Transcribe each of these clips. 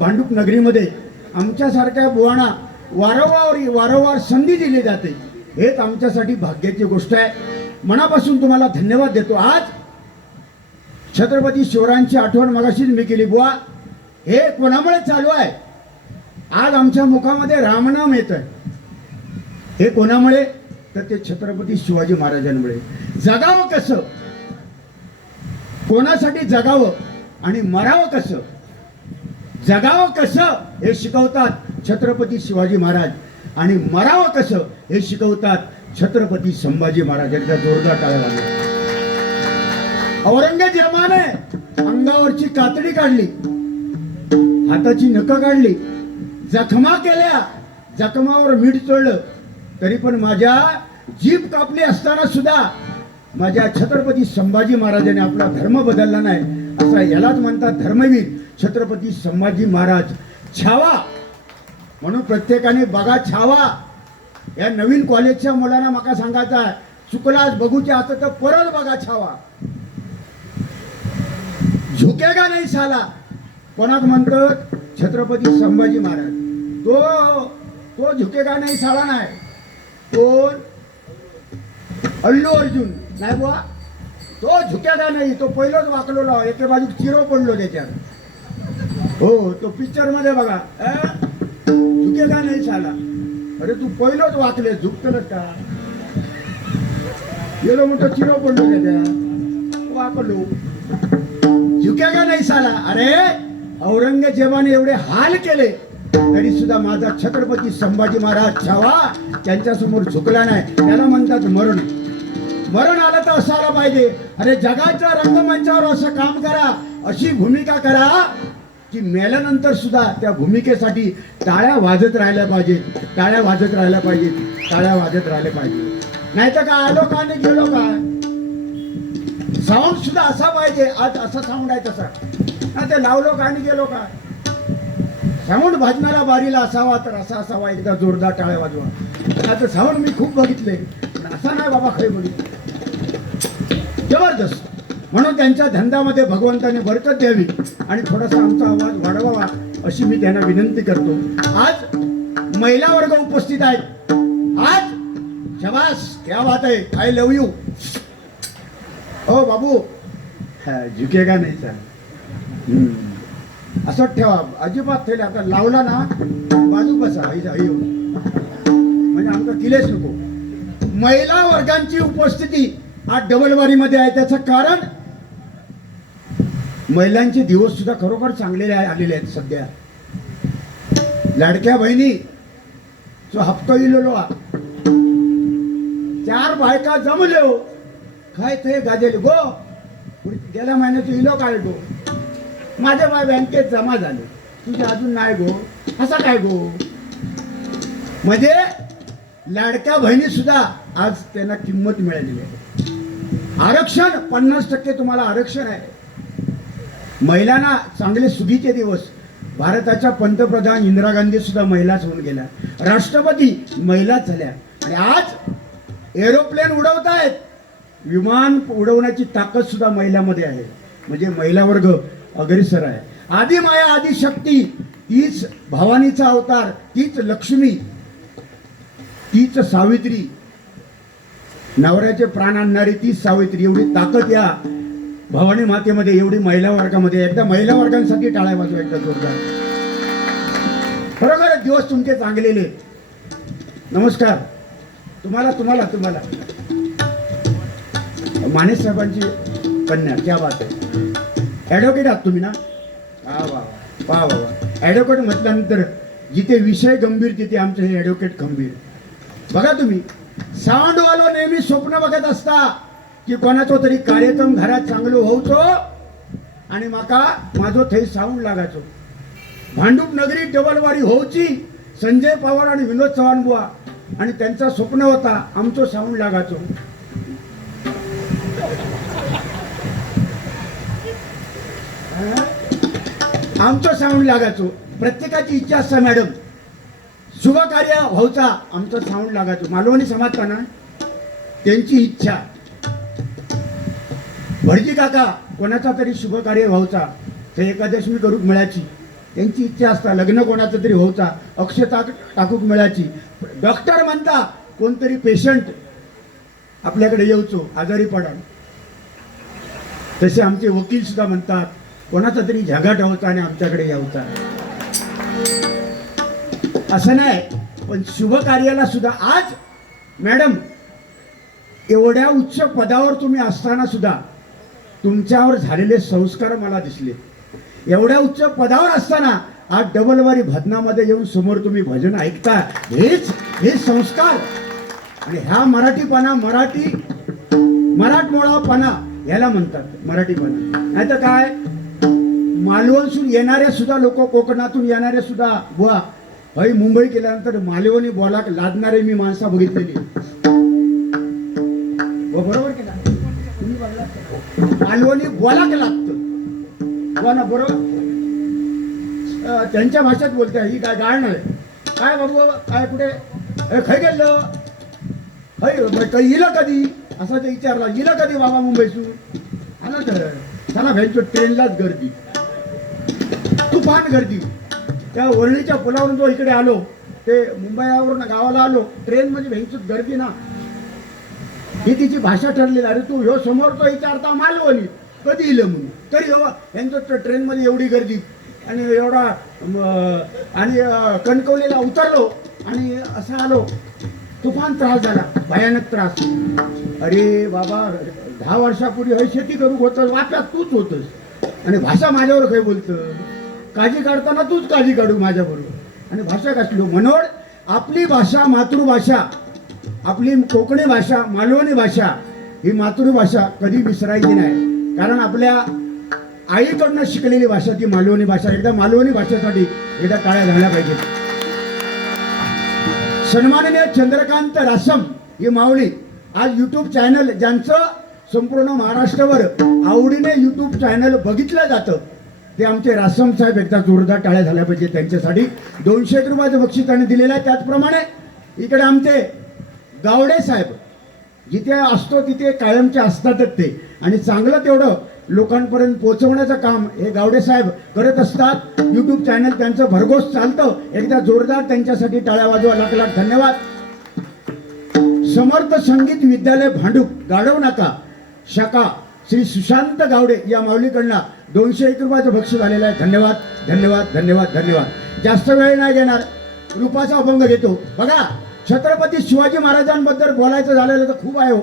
भांडूप नगरीमध्ये आमच्यासारख्या बुवांना वारंवार वारंवार संधी दिली जाते. हेच आमच्यासाठी भाग्याची गोष्ट आहे. मनापासून तुम्हाला धन्यवाद देतो. आज छत्रपती शिवरायांची आठवण मगाशीच मी केली बुवा. हे कोणामुळे चालू आहे? आज आमच्या मुखामध्ये रामनाम येत आहे हे कोणामुळे? तर ते छत्रपती शिवाजी महाराजांमुळे. जगावं कसं? कोणासाठी जगावं आणि मरावं कसं? जगावं कसं हे शिकवतात छत्रपती शिवाजी महाराज. आणि मरावं कसं हे शिकवतात छत्रपती संभाजी महाराज यांचा जोरदार टाळ्या वाजवा. औरंगजेबाने अंगावरची कातडी काढली. हाताची नखं काढली. जखमा केल्या. जखमावर मीठ चोळलं. तरी पण माझ्या जीभ कापली असताना सुद्धा माझ्या छत्रपती संभाजी महाराजांनी आपला धर्म बदलला नाही. असा यालाच म्हणतात धर्मवीर. छत्रपती संभाजी महाराज. छावा! म्हणून प्रत्येकाने बघा छावा. या नवीन कॉलेजच्या मुलांना माका सांगायचं आहे, चुकलाच बघूचे असं तर परत बघा छावा. झुकेगा नाही साला? कोणाक म्हणतात छत्रपती संभाजी महाराज. तो तो झुकेगा नाही साला नाही? कोण? अल्लू अर्जुन. नाही बुवा. तो झुक्याचा नाही तो पहिलोच वाकलेला एके बाजू चिरो पडलो त्याच्यात. हो तो पिक्चरमध्ये बघा. झुकेला नाही झाला. अरे तू पहिलंच वाकले झुकतल का? गेलो मोठं चिरो पडलो त्याच्या वाकलो. का नाही साला अरे औरंगजेबाने एवढे हाल केले तरी सुद्धा माझा छत्रपती संभाजी महाराज छावा त्यांच्यासमोर झुकला नाही त्याला म्हणतात मरण. मरण आलं तर असायला पाहिजे. अरे जगाच्या रंगमंचावर असं काम करा अशी भूमिका करा की मेल्यानंतर सुद्धा त्या भूमिकेसाठी टाळ्या वाजत राहिल्या पाहिजेत. टाळ्या वाजत राहिल्या पाहिजेत. टाळ्या वाजत राहिल्या पाहिजे नाही तर काय आलो का आणि गेलो काय? साऊंड सुद्धा असा पाहिजे आज असा साऊंड आहे तसा. हा ते लावलो का आणि गेलो का साऊंड भाजणारा बारीला असावा तर असा असावा एकदा जोरदार टाळ्या वाजवा. आता साऊंड मी खूप बघितले. असा नाही बाबा खरे बघितले जबरदस्त. म्हणून त्यांच्या धंद्यामध्ये भगवंताने बरकत द्यावी आणि थोडासा आमचा आवाज वाढवावा अशी मी त्यांना विनंती करतो. आज महिला वर्ग उपस्थित आहेत. आज शबास क्या बात आहे. आय लव यू हो बाबू. झुके का नाही सर हम्म. असंच ठेवा. अजिबात ठेवले. आता लावला ना बाजू बसा. आई म्हणजे आमचं किलेच नको. महिला वर्गांची उपस्थिती आज डबलवारीमध्ये आहे त्याचं कारण? महिलांचे दिवस सुद्धा खरोखर चांगलेले आहे- आलेले आहेत सध्या. लाडक्या बहिणी जो हप्ता इलेलो चार बायका जमले हो. काय ते गाजेल गो. गेल्या महिन्यात इलो काय गो? माझ्या बाय बँकेत जमा झाले. तुझे अजून नाही गो. असा काय गो? म्हणजे लाडक्या बहिणी सुद्धा आज त्यांना किंमत मिळालेली आहे. आरक्षण पन्नास टक्के तुम्हाला आरक्षण आहे. महिलांना चांगले सुगीचे दिवस. भारताच्या पंतप्रधान इंदिरा गांधी सुद्धा महिलाच होऊन गेल्या. राष्ट्रपती महिलाच झाल्या. आणि आज एरोप्लेन उडवत आहेत विमान उडवण्याची ताकद सुद्धा महिलामध्ये आहे. म्हणजे महिला वर्ग अग्रेसर आहे. आदि माया आदि शक्ती तीच भवानीचा अवतार तीच लक्ष्मी तीच सावित्री नवऱ्याचे प्राण आणणारी तीच सावित्री एवढी ताकद या भवानी मातेमध्ये एवढी महिला वर्गामध्ये एकदा महिला वर्गांसाठी टाळ्या वाजवा एकदा जोरदार. खरोखर दिवस तुमचे चांगलेले. नमस्कार. तुम्हाला तुम्हाला तुम्हाला. माने साहेबांची कन्या क्या बात आहे. ॲडव्होकेट आहात तुम्ही ना? वा वा वा. वा वा ॲडव्होकेट म्हटल्यानंतर जिथे विषय गंभीर तिथे आमचे हे ॲडव्होकेट गंभीर बघा तुम्ही साऊंडवालो नेहमी स्वप्न बघत असता की कोणाचो तरी कार्यक्रम घरात चांगलो होतो आणि माका माझो थंय साऊंड लागायचो. भांडूप नगरी डबलवाडी होऊची संजय पवार आणि विनोद चव्हाण बुवा आणि त्यांचा स्वप्न होता आमचो साऊंड लागायचो. आमचं साऊंड लागायचो. प्रत्येकाची इच्छा असता मॅडम. शुभकार्य व्हावचा आमचा आमचं साऊंड लागायचो. मालवणी समाज ना त्यांची इच्छा. भटजी काका कोणाचा तरी शुभकार्य व्हावचा व्हायचा ते एकादशमी करूक मिळायची. त्यांची इच्छा असता लग्न कोणाचं तरी व्हायचा अक्षता टाकूक मिळायची. डॉक्टर म्हणता कोणतरी पेशंट आपल्याकडे येऊचो आजारी पडा तसे आमचे वकील सुद्धा म्हणतात कोणाचा तरी झगाट होता आणि आमच्याकडे यावचा असं नाही पण शुभ कार्याला सुद्धा आज मॅडम एवढ्या उच्च पदावर तुम्ही असताना सुद्धा तुमच्यावर झालेले संस्कार मला दिसले. एवढ्या उच्च पदावर असताना आज डबलवारी भजनामध्ये येऊन समोर तुम्ही भजन ऐकता हेच हे संस्कार. आणि ह्या मराठीपणा मराठी मराठमोळापणा याला म्हणतात मराठीपणा. नाही तर काय? मालवणसून येणाऱ्या सुद्धा लोक कोकणातून येणारे सुद्धा बुवा अय मुंबई केल्यानंतर मालेवणी बोला लादणारे मी माणसा बघितलेली. हो, बरोबर केला मालवणी बॉलाक लागत ना बरोबर. त्यांच्या भाषेत बोलते ही काय गाळ आहे काय बाबू काय कुठे? खै गेलं हय मग कधी? असं ते विचारला येईल कधी बाबा मुंबईसून आला तर चला भेटतो ट्रेनलाच गर्दी. तू तुफान गर्दी. त्या वरळीच्या पुलावरून जो इकडे आलो ते मुंबईवरून गावाला आलो ट्रेन म्हणजे भेंचूत गर्दी ना. ही तिची भाषा ठरलेली अरे तू ह्यो समोर तो विचारता मालवणी. कधी इलं म्हणून? तरी हो यांचं ट्रेनमध्ये एवढी गर्दी. आणि एवढा आणि कणकवलेला कणकवलीला उतरलो आणि असं आलो. तुफान त्रास झाला भयानक त्रास. अरे बाबा दहा वर्षापूर्वी हे शेती करू होतं वाप्यात तूच होतस. आणि भाषा माझ्यावर काही बोलतं? काळजी काढताना तूच काळजी काढू माझ्याबरोबर. आणि भाषा कसलो मनोड आपली भाषा मातृभाषा आपली कोकणी भाषा मालवणी भाषा ही मातृभाषा कधी विसरायची नाही. कारण आपल्या आईकडनं शिकलेली भाषा ती मालवणी भाषा. एकदा मालवणी भाषेसाठी एकदा टाळ्या झाल्या पाहिजे सन्माननीय चंद्रकांत रासम ही माऊली आज यूट्यूब चॅनल ज्यांचं संपूर्ण महाराष्ट्रभर आवडीने यूट्यूब चॅनल बघितलं जातं ते आमचे रासम साहेब एकदा जोरदार टाळ्या झाल्या पाहिजे त्यांच्यासाठी. दोनशे एक रुपयाचं बक्षीस त्यांनी दिलेलं आहे. त्याचप्रमाणे इकडे आमचे गावडे साहेब जिथे असतो तिथे कायमचे असतातच ते. आणि चांगलं तेवढं लोकांपर्यंत पोहोचवण्याचं काम हे गावडे साहेब करत असतात. यूट्यूब चॅनल त्यांचं भरघोस चालतं. एकदा जोरदार त्यांच्यासाठी टाळ्या वाजवा. लाख लाख धन्यवाद. समर्थ संगीत विद्यालय भांडूप गाडव नाका शाखा. श्री सुशांत गावडे या माऊलीकडनं दोनशे एक रुपयाचं बक्षीस आलेलं आहे. धन्यवाद धन्यवाद धन्यवाद धन्यवाद. जास्त वेळ नाही घेणार रूपाचा अभंग घेतो. बघा छत्रपती शिवाजी महाराजांबद्दल बोलायचं झालेलं तर खूप आहे हो.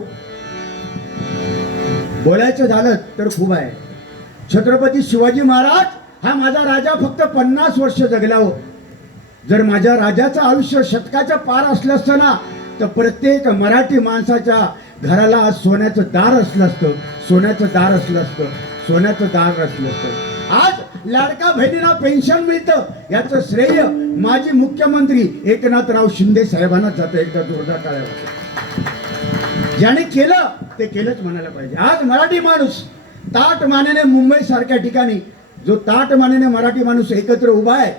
बोलायचं झालं तर खूप आहे. छत्रपती शिवाजी महाराज हा माझा राजा फक्त पन्नास वर्ष जगला हो. जर माझ्या राजाचं आयुष्य शतकाच्या पार असलं असतं ना तर प्रत्येक मराठी माणसाच्या घराला आज सोन्याचं दार असलं असतं. सोन्याचं दार असलं असतं. सोन्याचं दार असलं असतं. आज लाडका बहिणीला पेन्शन मिळतं. याचं श्रेय माजी मुख्यमंत्री एकनाथराव शिंदे साहेबांना जातं एकदा जोरदार टाळ्या ज्याने केलं ते केलंच म्हणायला पाहिजे. आज मराठी माणूस ताट मानेने मुंबई सारख्या ठिकाणी जो ताट मानेने मराठी माणूस एकत्र उभा आहे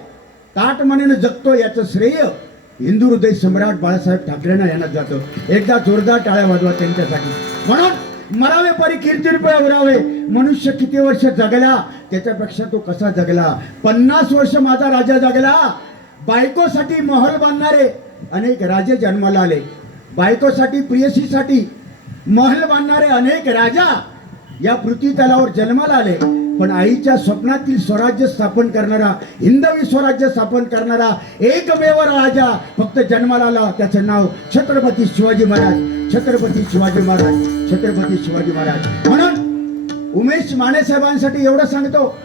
ताट मानेने जगतो याचं श्रेय हिंदू हृदय सम्राट बाळासाहेब ठाकरेंना यांना जातं. एकदा जोरदार टाळ्या वाजवा त्यांच्यासाठी. म्हणून मरावे परी कीर्ती रुपये उरावे. मनुष्य किती वर्ष जगला? त्याच्यापेक्षा तो कसा जगला? पन्नास वर्ष माझा राजा जगला. बायकोसाठी महल बांधणारे अनेक राजे जन्माला आले. बायकोसाठी प्रियसीसाठी महल बांधणारे अनेक राजा या पृथ्वी तलावर जन्माला आले. पण आईच्या स्वप्नातील स्वराज्य स्थापन करणारा हिंदवी स्वराज्य स्थापन करणारा एकमेव राजा फक्त जन्माला आला. त्याचं नाव छत्रपती शिवाजी महाराज. छत्रपती शिवाजी महाराज. छत्रपती शिवाजी महाराज. म्हणून उमेश माने साहेबांसाठी एवढं सांगतो.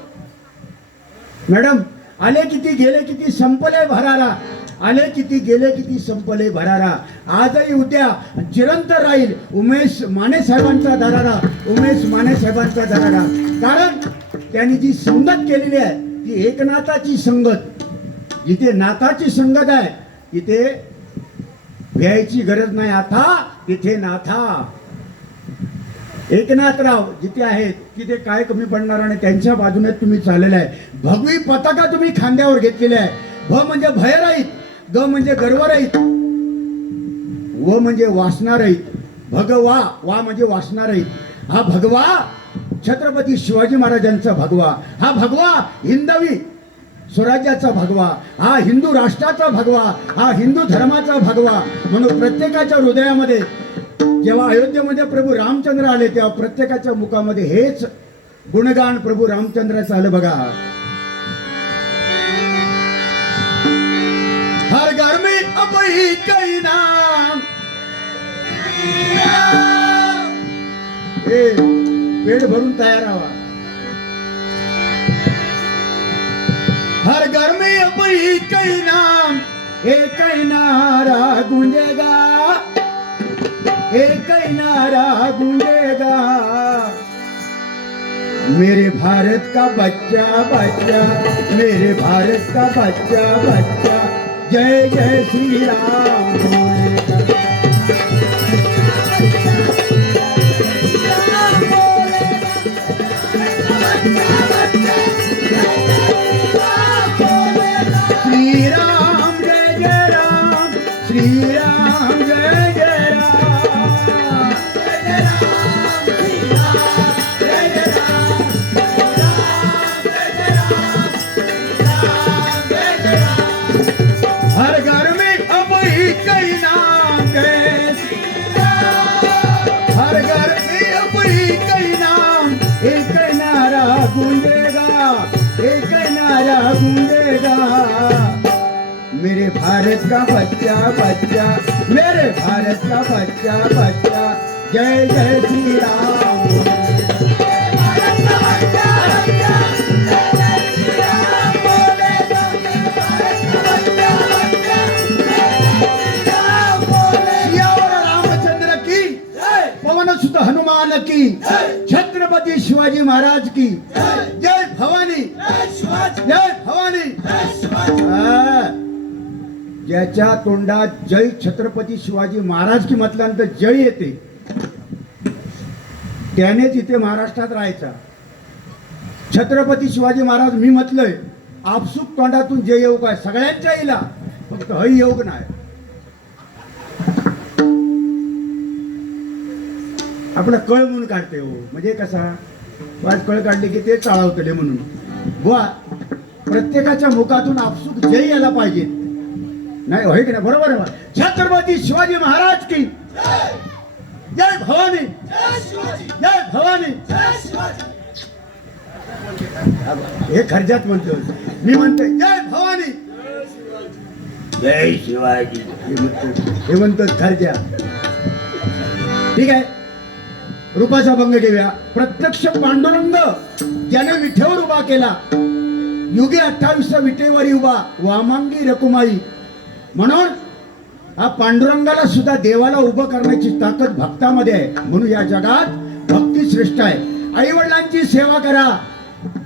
मॅडम आले किती गेले किती संपले भरारा. आले किती गेले किती संपले भरारा. आजही उद्या चिरंत राहील उमेश माने साहेबांचा दरारा. उमेश माने साहेबांचा दरारा. कारण त्यांनी जी संगत केलेली आहे ती एकनाथाची संगत. जिथे नाथाची संगत आहे तिथे भ्यायची गरज नाही. आता तिथे नाथा. एकनाथराव जिथे आहेत तिथे काय कमी पडणार आणि त्यांच्या बाजूने तुम्ही चाललेलं आहे. भगवी पताका तुम्ही खांद्यावर घेतलेली आहे. भ म्हणजे भयरहित ग म्हणजे गर्वरहित व म्हणजे वासनारहित. भगवा वा म्हणजे वासनारहित. हा भगवा छत्रपती शिवाजी महाराजांचा भगवा हा भगवा हिंदवी स्वराज्याचा भगवा हा हिंदू राष्ट्राचा भगवा हा हिंदू धर्माचा भगवा. म्हणून प्रत्येकाच्या हृदयामध्ये जेव्हा अयोध्येमध्ये प्रभू रामचंद्र आले तेव्हा प्रत्येकाच्या मुखामध्ये हेच गुणगान प्रभू रामचंद्राचं आलं बघा. हर घर में अब ही कई नाम. वेळ भरून तयार हवा. हर घर में अब ही कई नाम एक ही नारा गूंजेगा एक ही नारा गूंजेगा। मेरे भारत का बच्चा बच्चा मेरे भारत का बच्चा बच्चा जय जय श्री राम। भारत का बच्चा बच्चा। मेरे भारत का बच्चा बच्चा। जय जय श्री राम रामचंद्र की पवन सुत हनुमान की छत्रपती शिवाजी महाराज की। जय भवानी। जय भवानी. ज्याच्या तोंडात जय छत्रपती शिवाजी महाराज की म्हटल्यानंतर जय येते त्यानेच इथे महाराष्ट्रात राहायचा. छत्रपती शिवाजी महाराज मी म्हटलंय आपसूक तोंडातून जय योग आहे सगळ्यांच्या येईला फक्त हय योग नाही. आपला कळ म्हणून काढते हो. म्हणजे कसा? वाज कळ काढली की ते चाळवतले म्हणून. वा प्रत्येकाच्या मुखातून आपसूक जय यायला पाहिजे. नाही होय की नाही? बरोबर आहे. छत्रपती शिवाजी महाराज की? जय भवानी. जय भवानी. हे खर्जात म्हणतो मी म्हणते जय भवानी. जय शिवाजी. हे म्हणतो हे म्हणतो खर्जा ठीक आहे. रूपाचा भंग घेऊया. प्रत्यक्ष पांडुरंग ज्याने विठेवर उभा केला. युगे अठ्ठावीस विटेवरी उभा वामांगी रकुमाई म्हणून हा पांडुरंगाला सुद्धा देवाला उभं करण्याची ताकद भक्तामध्ये आहे. म्हणून या जगात भक्ती श्रेष्ठ आहे. आई वडिलांची सेवा करा.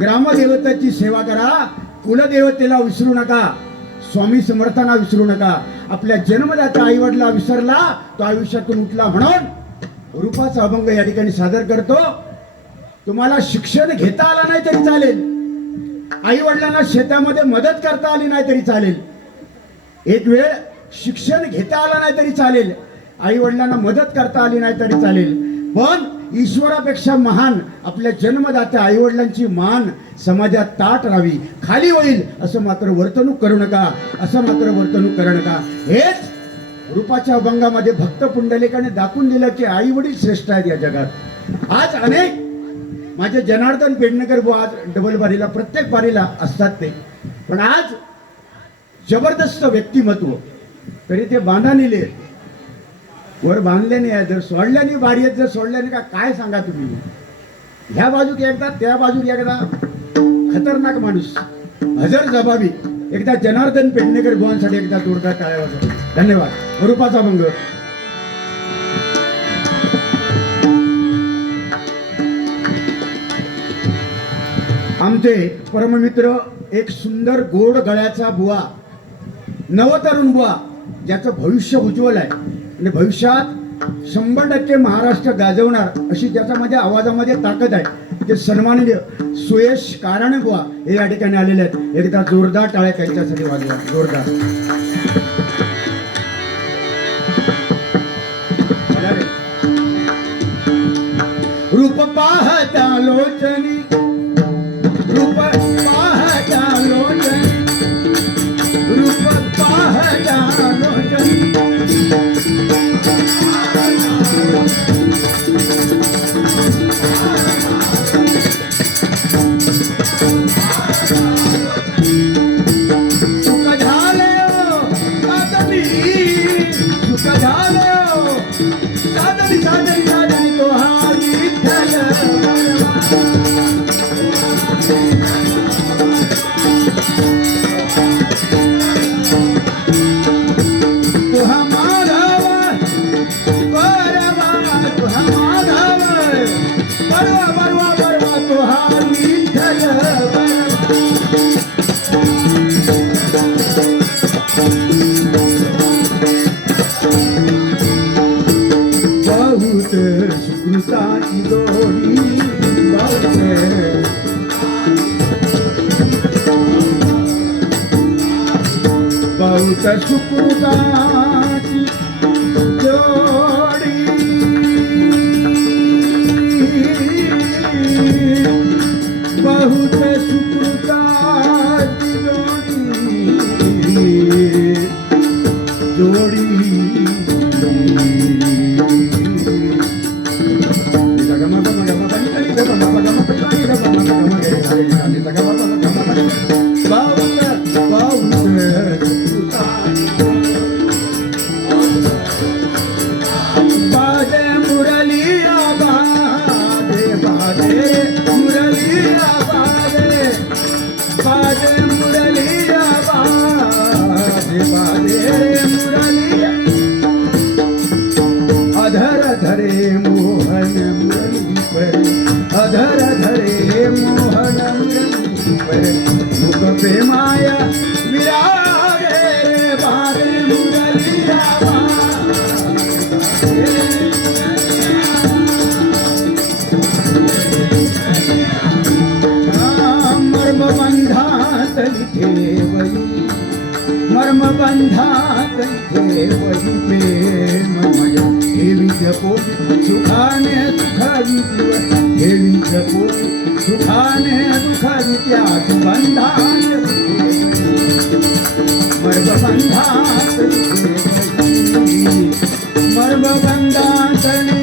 ग्रामदेवताची सेवा करा. कुलदेवतेला विसरू नका. स्वामी समर्थांना विसरू नका. आपल्या जन्मदाता आई वडिला विसरला तो आयुष्यातून उठला म्हणून रूपाचा अभंग या ठिकाणी सादर करतो. तुम्हाला शिक्षण घेता आलं नाही तरी चालेल. आई वडिलांना शेतामध्ये मदत करता आली नाही तरी चालेल. एक वेळ शिक्षण घेता आलं नाही तरी चालेल. आई वडिलांना मदत करता आली नाही तरी चालेल. पण ईश्वरापेक्षा महान आपल्या जन्मदात्या आई वडिलांची मान समाजात ताट राहावी. खाली होईल असं मात्र वर्तणूक करू नका. असं मात्र वर्तणूक करू नका. हेच रूपाच्या अभंगामध्ये भक्त पुंडलिकाने दाखवून दिलं की आई वडील श्रेष्ठ आहेत या जगात. आज अनेक माझे जनार्दन पेडणेकर आज डबल बारीला प्रत्येक बारीला असतात ते. पण आज जबरदस्त व्यक्तिमत्व. तरी ते बांधा नेले वर बांधले नाही आहे जर सोडल्याने बारी आहेत जर सोडल्याने का काय सांगा तुम्ही? ह्या बाजूक एकदा त्या बाजूक एकदा खतरनाक माणूस हजर जबाबी एकदा जनार्दन पेडणेकर गोवांसाठी एकदा जोरदार टाळ्या वाजवा. धन्यवाद. रूपाचा भंग. आमचे परममित्र एक सुंदर गोड गळ्याचा बुवा नवतरुण बुवा ज्याचं भविष्य उज्ज्वल आहे. आणि भविष्यात शंभर टक्के महाराष्ट्र गाजवणार अशी ज्याच्यामध्ये माझ्या आवाजामध्ये ताकद आहे ते सन्माननीय सुयश कारण बुवा हे या ठिकाणी आलेले आहेत. एकदा जोरदार टाळ्या त्यांच्यासाठी वाजल्या जोरदार. रूप रूप पाहता लोचनी সুকুদা हरे मोहन मुख पे माया विरागे बंधात लिखे वयू कर्मबन्धात् प्रेममय. देवी जपोति सुखाने हे देवी जपोति सुखाने दुःखरि त्यात् बन्धात् मर्मबन्धात् मर्मबन्धात्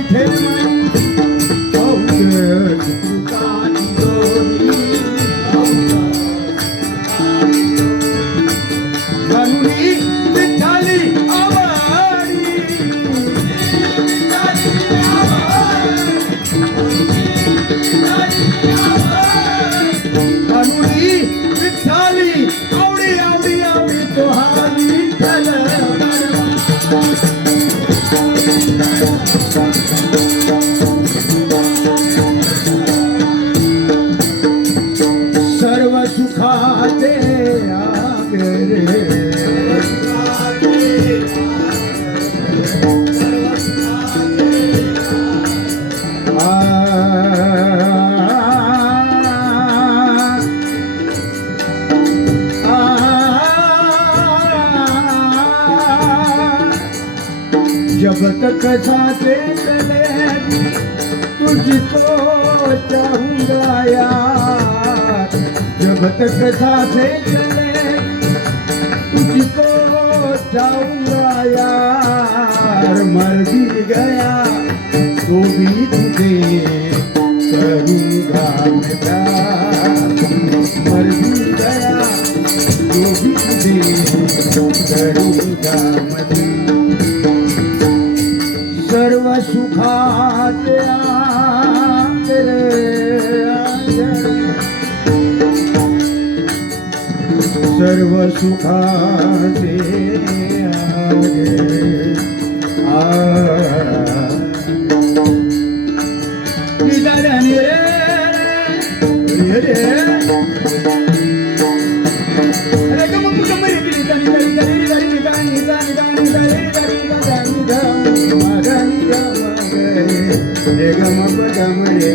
जब तक साथे चले तुझको चाहूंगा यार जब तक साथे चले तुझको चाहूंगा यार मर भी गया तो भी तुझे करूंगा मैं प्यार मर भी गया तो भी तुझे करूंगा मैं સર્વ સુખા દે આગે. essa.